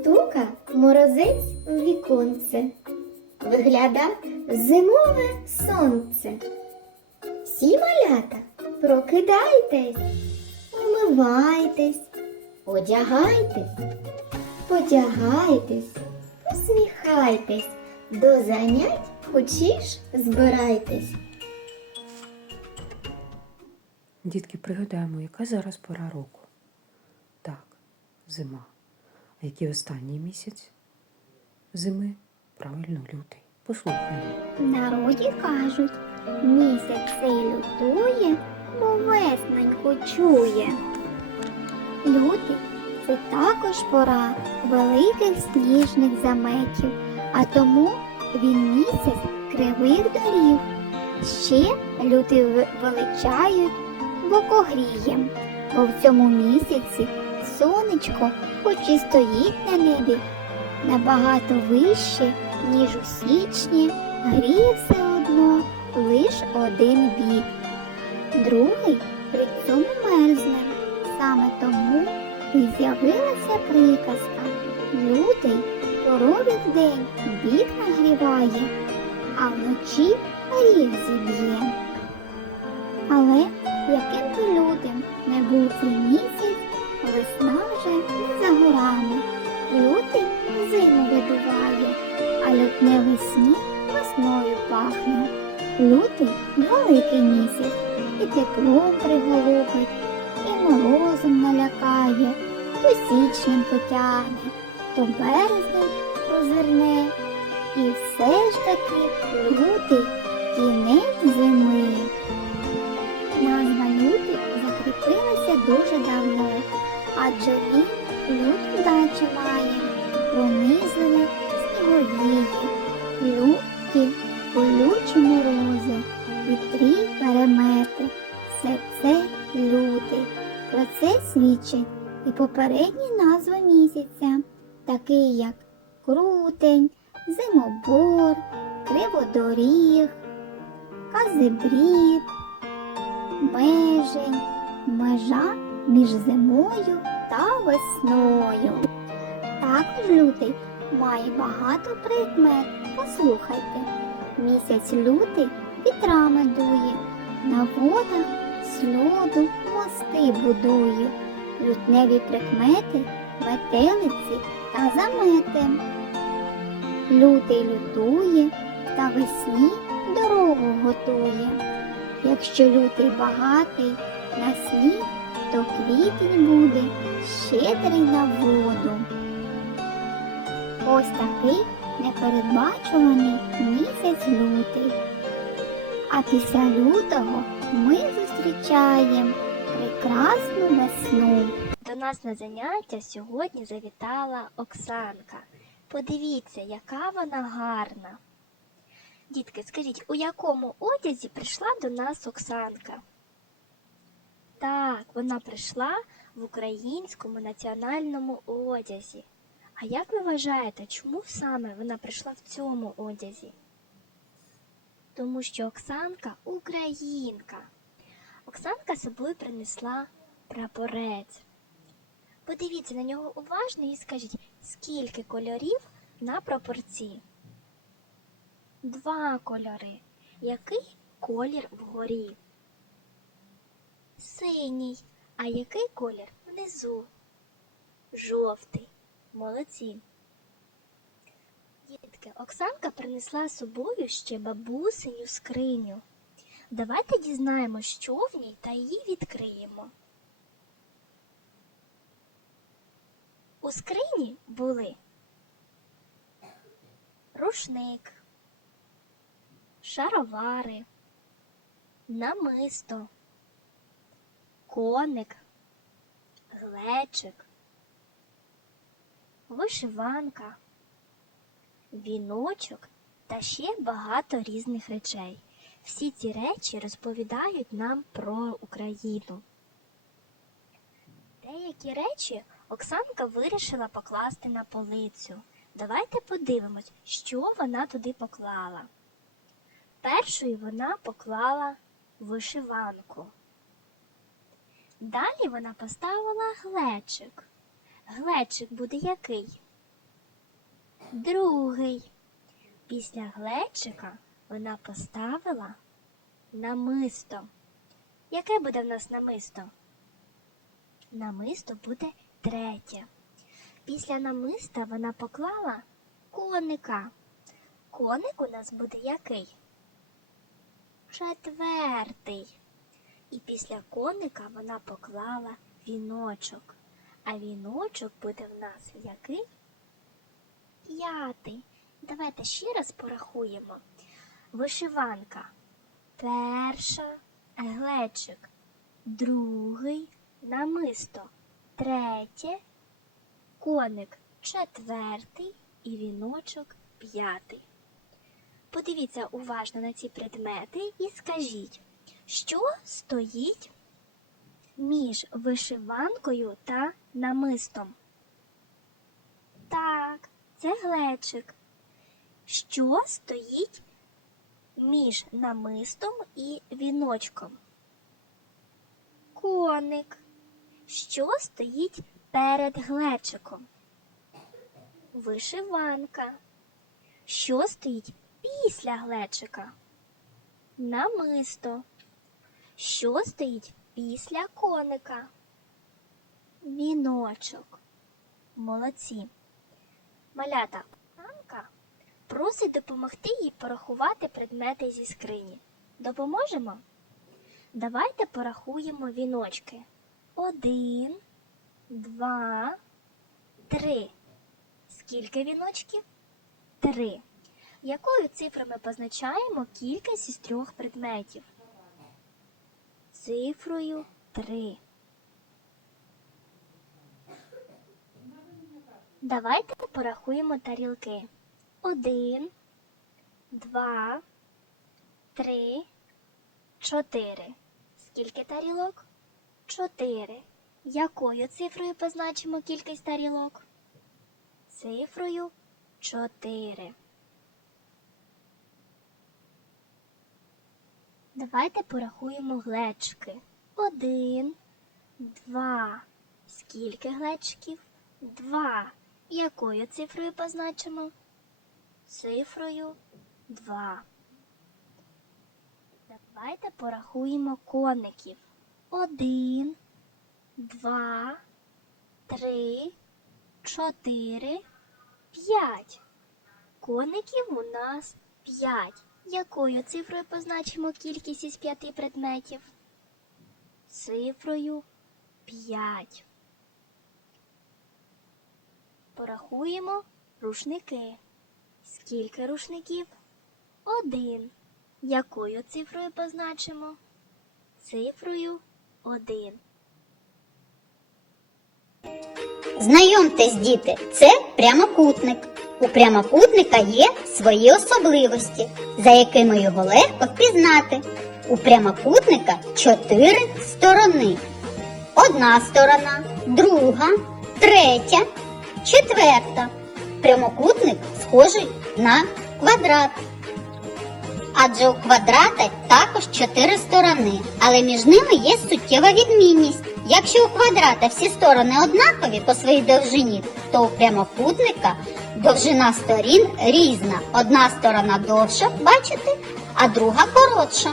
Стука морозець в віконце, вигляда зимове сонце. Всі малята, прокидайтесь, вмивайтесь, одягайтесь, подягайтесь, посміхайтесь, до занять хочеш збирайтесь. Дітки, пригадаємо, яка зараз пора року? Так, зима. Який останній місяць зими? Правильно, лютий. Послухаємо. Народі кажуть, місяць цей лютує, бо весненьку чує. Лютий це також пора великих сніжних заметів, а тому він місяць кривих доріг. Ще лютий в- величають бокогрієм, бо в цьому місяці сонечко, хоч і стоїть на небі, набагато вище, ніж у січні, гріє все одно лиш один бік. Другий при цьому мерзне. Саме тому і з'явилася приказка. Лютий корові вдень бік нагріває, а вночі ріг зіб'є. Але яким би лютим не був цей місяць, весна вже за горами. Лютий зиму видуває, а лютневий сніг весною пахне. Лютий великий місяць, і теплом приголубить, і морозом налякає, то січнем потягне, то березнем прозирне. І все ж таки лютий кінець зими. Назва лютий закріпилася дуже давно, адже він люд удачі має, пронизливі сніговії, люті колючі морози, вітрі перемети, все це лютий. Про це свідчить і попередні назви місяця, такі як крутень, зимобор, криводоріг, казибрід, межень, межа між зимою та весною. Також лютий має багато прикмет. Послухайте, місяць лютий вітрами дує, на водах з льоду мости будує, лютневі прикмети, метелиці та замети. Лютий лютує та весні дорогу готує. Якщо лютий багатий на сніг, то квітень буде щедрий на воду. Ось такий непередбачуваний місяць лютий. А після лютого ми зустрічаємо прекрасну весну. До нас на заняття сьогодні завітала Оксанка. Подивіться, яка вона гарна. Дітки, скажіть, у якому одязі прийшла до нас Оксанка? Так, вона прийшла в українському національному одязі. А як ви вважаєте, чому саме вона прийшла в цьому одязі? Тому що Оксанка українка. Оксанка з собою принесла прапорець. Подивіться на нього уважно і скажіть, скільки кольорів на прапорці? Два кольори. Який колір вгорі? Синій. А який колір внизу? Жовтий. Молодці. Дітки, Оксанка принесла з собою ще бабусиню скриню. Давайте дізнаємося, що в ній та її відкриємо. У скрині були рушник, шаровари, намисто, коник, глечик, вишиванка, віночок та ще багато різних речей. Всі ці речі розповідають нам про Україну. Деякі речі Оксанка вирішила покласти на полицю. Давайте подивимось, що вона туди поклала. Першою вона поклала вишиванку. Далі вона поставила глечик. Глечик буде який? другий. Після глечика вона поставила намисто. Яке буде в нас намисто? Намисто буде третє. Після намиста вона поклала коника. Коник у нас буде який? Четвертий. І після коника вона поклала віночок. А віночок буде в нас який? П'ятий. Давайте ще раз порахуємо. Вишиванка. Перша глечик. Другий намисто. Третє коник четвертий і віночок п'ятий. Подивіться уважно на ці предмети і скажіть, що стоїть між вишиванкою та намистом? Так, це глечик. Що стоїть між намистом і віночком? Коник. Що стоїть перед глечиком? Вишиванка. Що стоїть після глечика? Намисто. Що стоїть після коника? Віночок. Молодці. Малята Анка просить допомогти їй порахувати предмети зі скрині. Допоможемо? Давайте порахуємо віночки. Один, два, три. Скільки віночків? Три. Якою цифрою позначаємо кількість із трьох предметів? Цифрою три. Давайте порахуємо тарілки. Один, два, три, чотири. Скільки тарілок? Чотири. Якою цифрою позначимо кількість тарілок? Цифрою чотири. Давайте порахуємо глечки. Один, два. Скільки глечків? Два. Якою цифрою позначимо? Цифрою два. Давайте порахуємо коників. Один, два, три, чотири, п'ять. Коників у нас п'ять. Якою цифрою позначимо кількість із п'яти предметів? Цифрою п'ять. Порахуємо рушники. Скільки рушників? Один. Якою цифрою позначимо? Цифрою один. Знайомтесь, діти, це прямокутник. У прямокутника є свої особливості, за якими його легко впізнати. У прямокутника чотири сторони. Одна сторона, друга, третя, четверта. Прямокутник схожий на квадрат. Адже у квадрата також чотири сторони, але між ними є суттєва відмінність. Якщо у квадрата всі сторони однакові по своїй довжині, у прямокутника довжина сторін різна. Одна сторона довша, бачите, а друга коротша.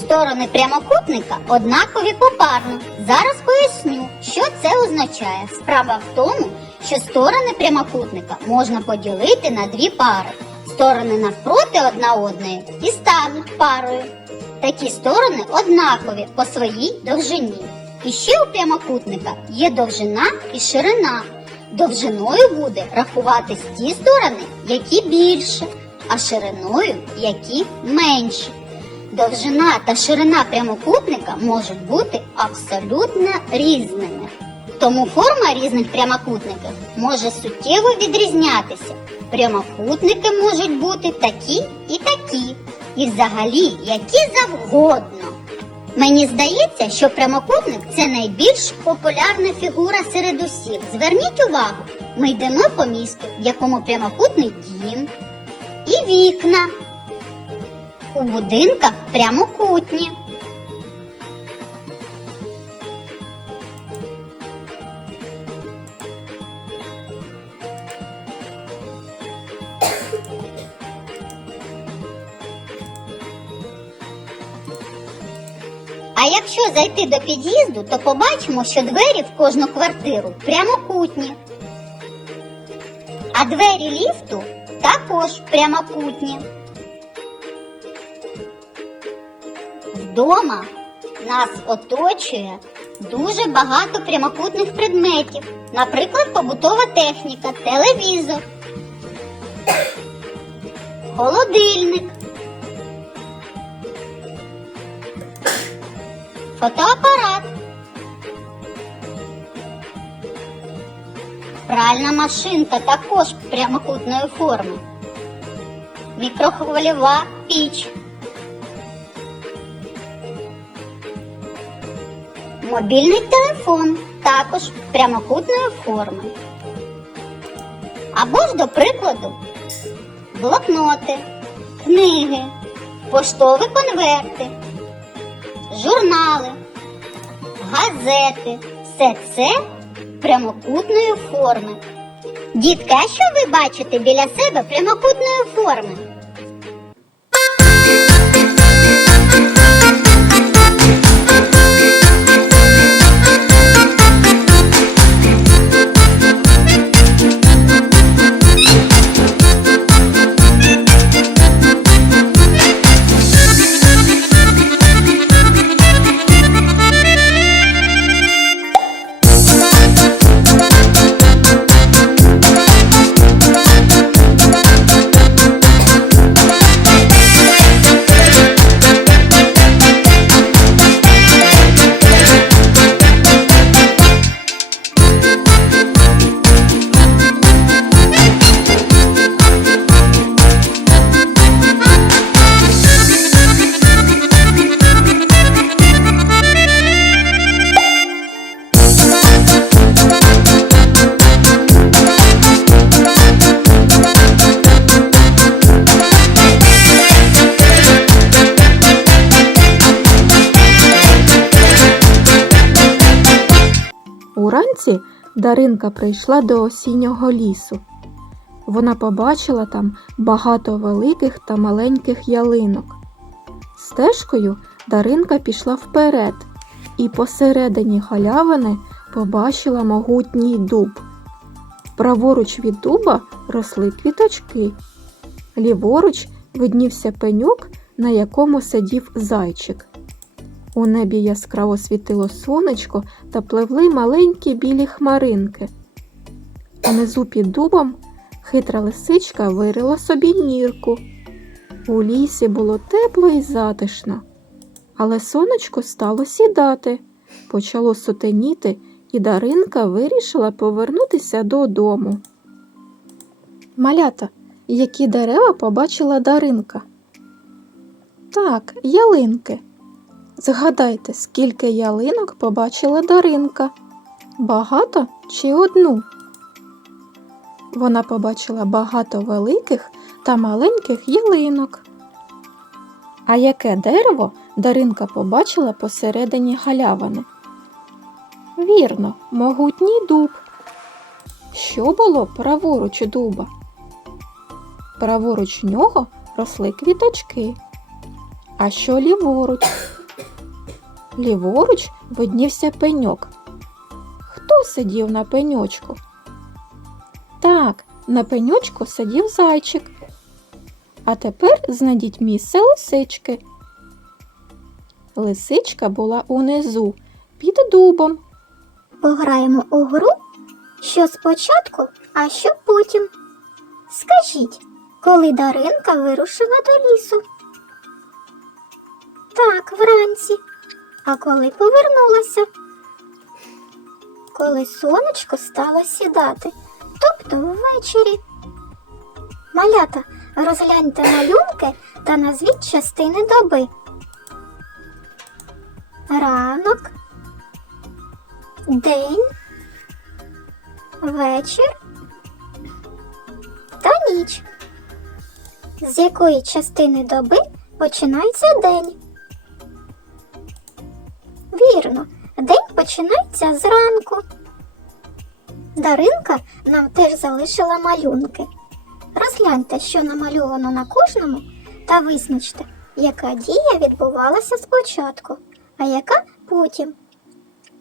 Сторони прямокутника однакові попарно. Зараз поясню, що це означає. Справа в тому, що сторони прямокутника можна поділити на дві пари. Сторони навпроти одна одної і стануть парою. Такі сторони однакові по своїй довжині. І ще у прямокутника є довжина і ширина. Довжиною буде рахуватись ті сторони, які більше, а шириною які менші. Довжина та ширина прямокутника можуть бути абсолютно різними. Тому форма різних прямокутників може суттєво відрізнятися. Прямокутники можуть бути такі і такі, і взагалі які завгодно. Мені здається, що прямокутник це найбільш популярна фігура серед усіх. Зверніть увагу, ми йдемо по місту, в якому прямокутний дім і вікна. У будинках прямокутні. А якщо зайти до під'їзду, то побачимо, що двері в кожну квартиру прямокутні. А двері ліфту також прямокутні. Вдома нас оточує дуже багато прямокутних предметів, наприклад, побутова техніка, телевізор, холодильник, фотоапарат, пральна машинка також прямокутної форми, мікрохвильова піч. Мобільний телефон також прямокутної форми. Або ж, до прикладу, блокноти, книги, поштові конверти, журнали, газети. Все це прямокутної форми. Дітки, а що ви бачите біля себе прямокутної форми? Уранці Даринка прийшла до осіннього лісу. Вона побачила там багато великих та маленьких ялинок. Стежкою Даринка пішла вперед і посередині галявини побачила могутній дуб. Праворуч від дуба росли квіточки. Ліворуч виднівся пеньок, на якому сидів зайчик. У небі яскраво світило сонечко та пливли маленькі білі хмаринки. Унизу під дубом хитра лисичка вирила собі нірку. У лісі було тепло і затишно, але сонечко стало сідати, почало сутеніти, і Даринка вирішила повернутися додому. Малята, які дерева побачила Даринка? Так, ялинки. Згадайте, скільки ялинок побачила Даринка? Багато чи одну? Вона побачила багато великих та маленьких ялинок. А яке дерево Даринка побачила посередині галявини? Вірно, могутній дуб. Що було праворуч дуба? Праворуч нього росли квіточки. А що ліворуч? Ліворуч виднівся пеньок. Хто сидів на пеньочку? Так, на пеньочку сидів зайчик. А тепер знайдіть місце лисички. Лисичка була унизу, під дубом. Пограємо у гру, що спочатку, а що потім. Скажіть, коли Даринка вирушила до лісу? Так, вранці. А коли повернулася? Коли сонечко стало сідати, тобто ввечері. Малята, розгляньте малюнки та назвіть частини доби. Ранок, день, вечір та ніч. З якої частини доби починається день? Вірно, день починається зранку. Даринка нам теж залишила малюнки. Розгляньте, що намальовано на кожному, та визначте, яка дія відбувалася спочатку, а яка потім.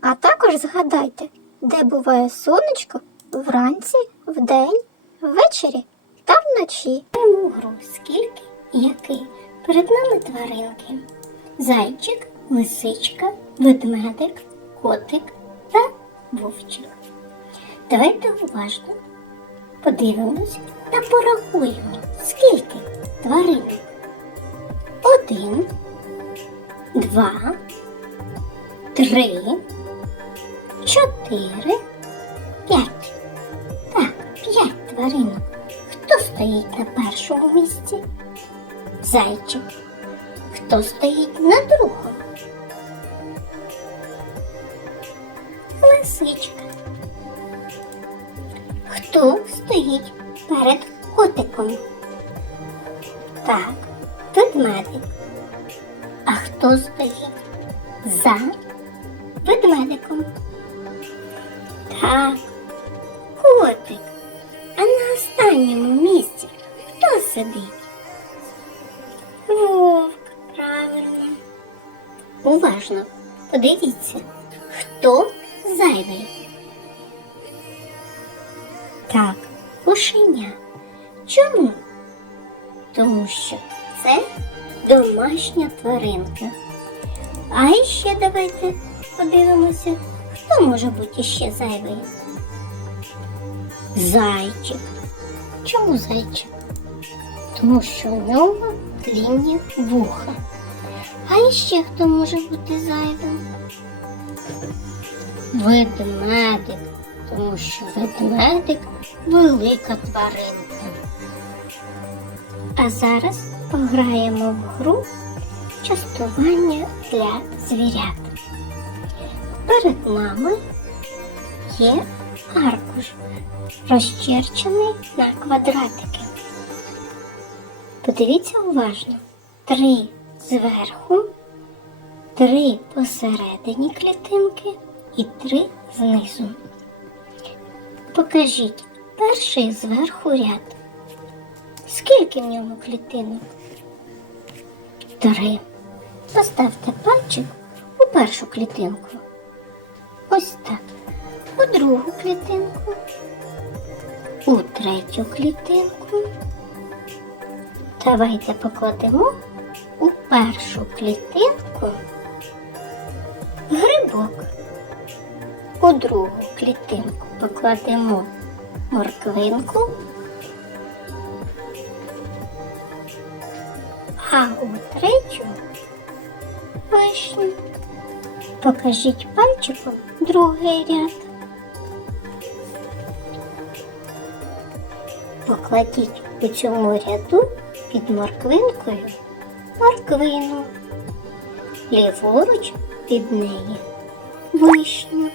А також згадайте, де буває сонечко вранці, вдень, ввечері та вночі. Граємо гру скільки який. Перед нами тваринки. Зайчик, лисичка, ведмедик, котик та вовчик. Давайте уважно подивимось та порахуємо, скільки тваринок. Один, два, три, чотири, п'ять. Так, п'ять тваринок. Хто стоїть на першому місці? Зайчик. Хто стоїть на другому? Лисичка. Хто стоїть перед котиком? Так, ведмедик. А хто стоїть за ведмедиком? Так, котик. А на останньому місці хто сидить? Вовк, правильно. Уважно подивіться, хто зайвий. Так, кошеня. Чому? Тому що це домашня тваринка. А ще давайте подивимося, хто може бути ще зайвий. Зайчик. Чому зайчик? Тому що у нього длінні вуха. А ще хто може бути зайвим? Ведмедик, тому що ведмедик велика тваринка. А зараз пограємо в гру частування для звірят. Перед нами є аркуш, розчерчений на квадратики. Подивіться уважно. Три зверху, три посередині клітинки і три знизу. Покажіть перший зверху ряд. Скільки в ньому клітинок? Три. Поставте пальчик у першу клітинку. Ось так. У другу клітинку. У третю клітинку. Давайте покладемо у першу клітинку грибок. У другу клітинку покладемо морквинку, а у третю вишню. Покажіть пальчиком другий ряд. Покладіть у цьому ряду під морквинкою морквину, ліворуч від неї вишню,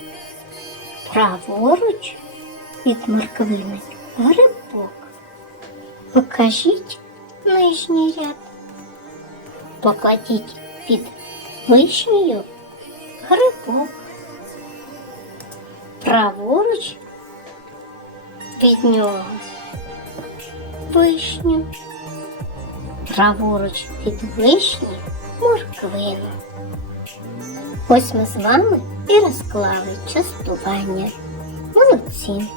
праворуч від морквини грибок. Покажіть нижній ряд. Покладіть під вишнею грибок. Праворуч від нього вишню. Праворуч від вишні морквину. Ось ми з вами і розклали частування. Молодці.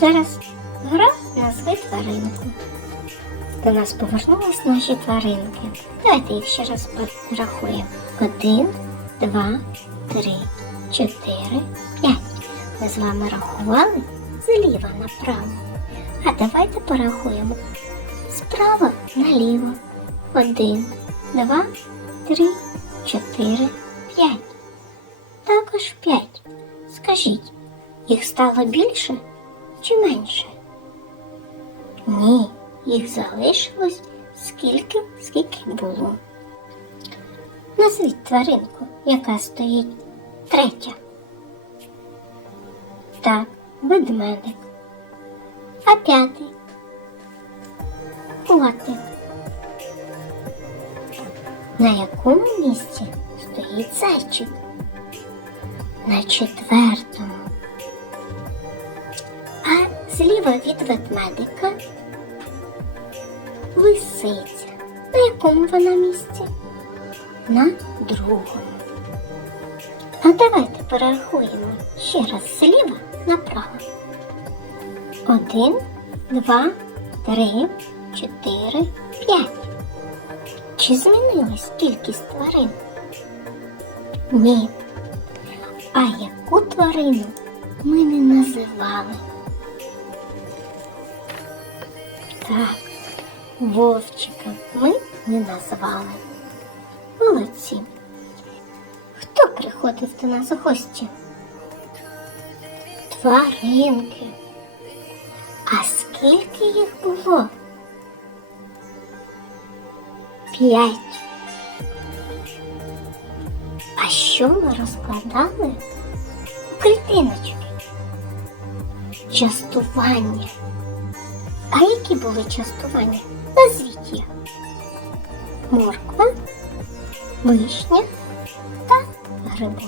Зараз гра назви тваринку. До нас повернулись наші тваринки. Давайте їх ще раз порахуємо. Один, два, три, чотири, п'ять. Ми з вами рахували зліва направо. А давайте порахуємо справа наліво. Один, два, три, чотири, п'ять. Також п'ять. Скажіть, їх стало більше чи менше? Ні, їх залишилось скільки, скільки було. Назвіть тваринку, яка стоїть третя. Так, ведмедик. А п'ятий. Котик. На якому місці стоїть зайчик? На четвертому. А зліва від ведмедика лисиця. На якому вона місці? На другому. А давайте перерахуємо ще раз зліва направо. Один, два, три, чотири, п'ять. Чи змінилась кількість тварин? Ні. А яку тварину ми не називали? Так, вовчика ми не назвали. Молодці. Хто приходив до нас у гості? Тваринки. А скільки їх було? П'ять. А що ми розкладали у клітиночки? Частування. А які були частування? Назвіть їх. Морква, вишня та гриби.